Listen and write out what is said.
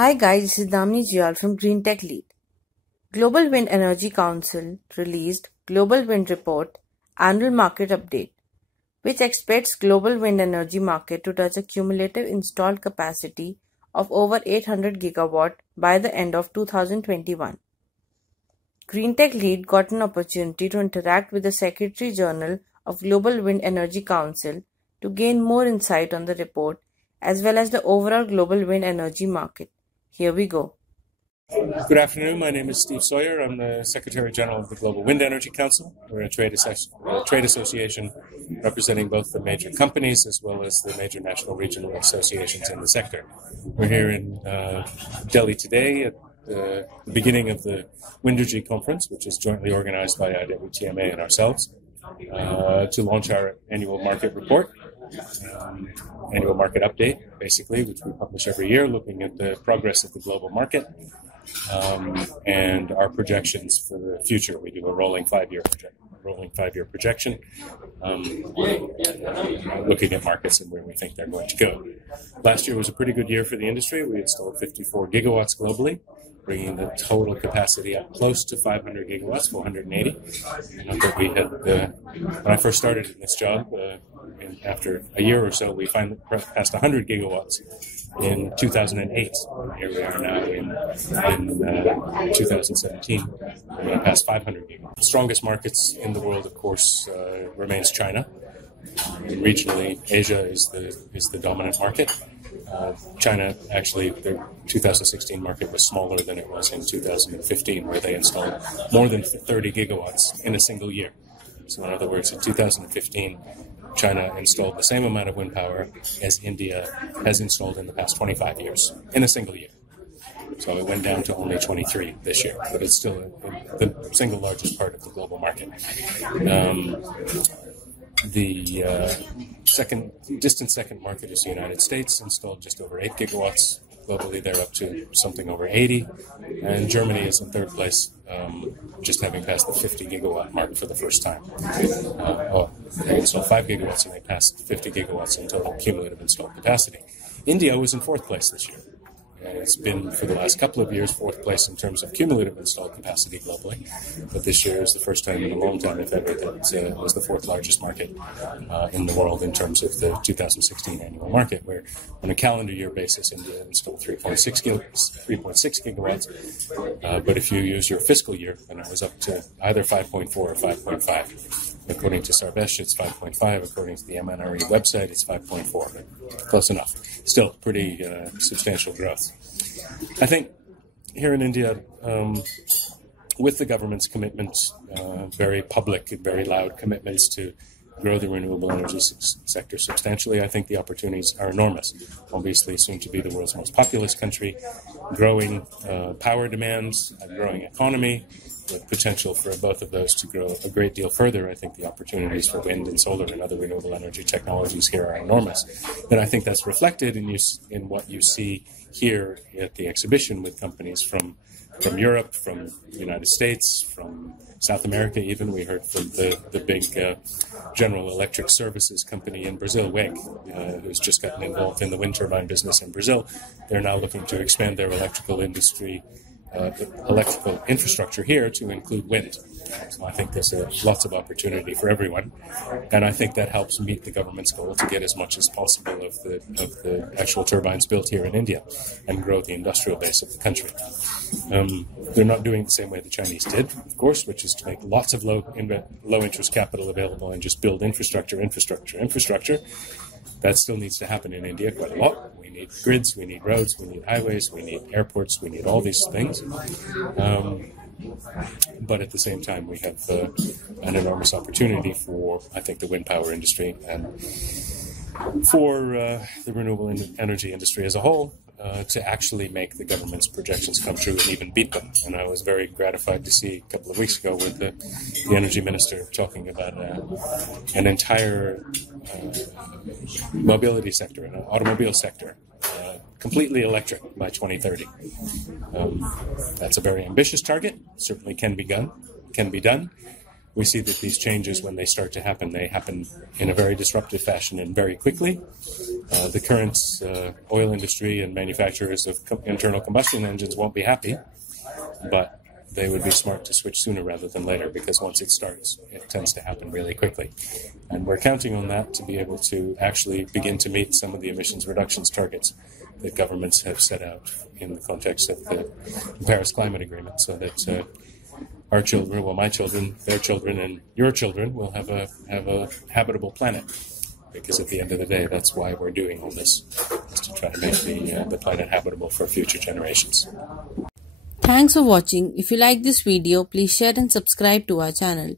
Hi guys, this is Damni Jial from Green Tech Lead. Global Wind Energy Council released Global Wind Report Annual Market Update, which expects global wind energy market to touch a cumulative installed capacity of over 800 gigawatt by the end of 2021. Green Tech Lead got an opportunity to interact with the Secretary General of Global Wind Energy Council to gain more insight on the report as well as the overall global wind energy market. Here we go. Good afternoon. My name is Steve Sawyer. I'm the Secretary General of the Global Wind Energy Council. We're a trade association representing both the major companies as well as the major national regional associations in the sector. We're here in Delhi today at the beginning of the Windergy conference, which is jointly organized by IWTMA and ourselves, to launch our annual market report. Annual market update, basically, which we publish every year, looking at the progress of the global market and our projections for the future. We do a rolling five-year projection, looking at markets and where we think they're going to go. Last year was a pretty good year for the industry. We installed 54 gigawatts globally, bringing the total capacity up close to 500 gigawatts, 480. But we had, when I first started in this job, after a year or so, we finally passed 100 gigawatts in 2008. Here we are now in 2017. We passed 500 gigawatts. The strongest markets in the world, of course, remains China. Regionally, Asia is the dominant market. China, actually, their 2016 market was smaller than it was in 2015, where they installed more than 30 gigawatts in a single year. So in other words, in 2015, China installed the same amount of wind power as India has installed in the past 25 years in a single year. So it went down to only 23 this year, but it's still the single largest part of the global market. The distant second market is the United States, installed just over 8 gigawatts. Globally, they're up to something over 80. And Germany is in third place, just having passed the 50 gigawatt mark for the first time. They installed 5 gigawatts and they passed 50 gigawatts in total cumulative installed capacity. India was in fourth place this year. It's been, for the last couple of years, fourth place in terms of cumulative installed capacity globally. But this year is the first time in a long time, if ever, that it was the fourth largest market in the world in terms of the 2016 annual market, where on a calendar year basis, India installed 3.6 gigawatts. But if you use your fiscal year, then it was up to either 5.4 or 5.5. According to Sarbesh, it's 5.5. According to the MNRE website, it's 5.4. Close enough. Still pretty substantial growth. I think here in India, with the government's commitments, very public and very loud commitments to grow the renewable energy sector substantially, I think the opportunities are enormous. Obviously, soon to be the world's most populous country, growing power demands, a growing economy, with potential for both of those to grow a great deal further. I think the opportunities for wind and solar and other renewable energy technologies here are enormous. And I think that's reflected in what you see here at the exhibition with companies from Europe, from the United States, from South America even. We heard from the big General Electric Services company in Brazil, GWEC, who's just gotten involved in the wind turbine business in Brazil. They're now looking to expand their electrical infrastructure here to include wind. So I think there's lots of opportunity for everyone, and I think that helps meet the government's goal to get as much as possible of the actual turbines built here in India and grow the industrial base of the country. They're not doing it the same way the Chinese did, of course, which is to make lots of low interest capital available and just build infrastructure. That still needs to happen in India quite a lot. We need grids, we need roads, we need highways, we need airports, we need all these things. But at the same time, we have an enormous opportunity for, I think, the wind power industry and for the renewable energy industry as a whole to actually make the government's projections come true and even beat them. And I was very gratified to see a couple of weeks ago with the energy minister talking about an entire mobility sector, an automobile sector, completely electric by 2030. That's a very ambitious target. Certainly can be done. we see that these changes, when they start to happen, they happen in a very disruptive fashion and very quickly. The current oil industry and manufacturers of internal combustion engines won't be happy, but they would be smart to switch sooner rather than later, because once it starts, it tends to happen really quickly. And we're counting on that to be able to actually begin to meet some of the emissions reductions targets that governments have set out in the context of the Paris Climate Agreement, so that our children, well, my children, their children, and your children will have a habitable planet. Because at the end of the day, that's why we're doing all this, is to try to make the planet habitable for future generations. Thanks for watching. If you like this video, please share and subscribe to our channel.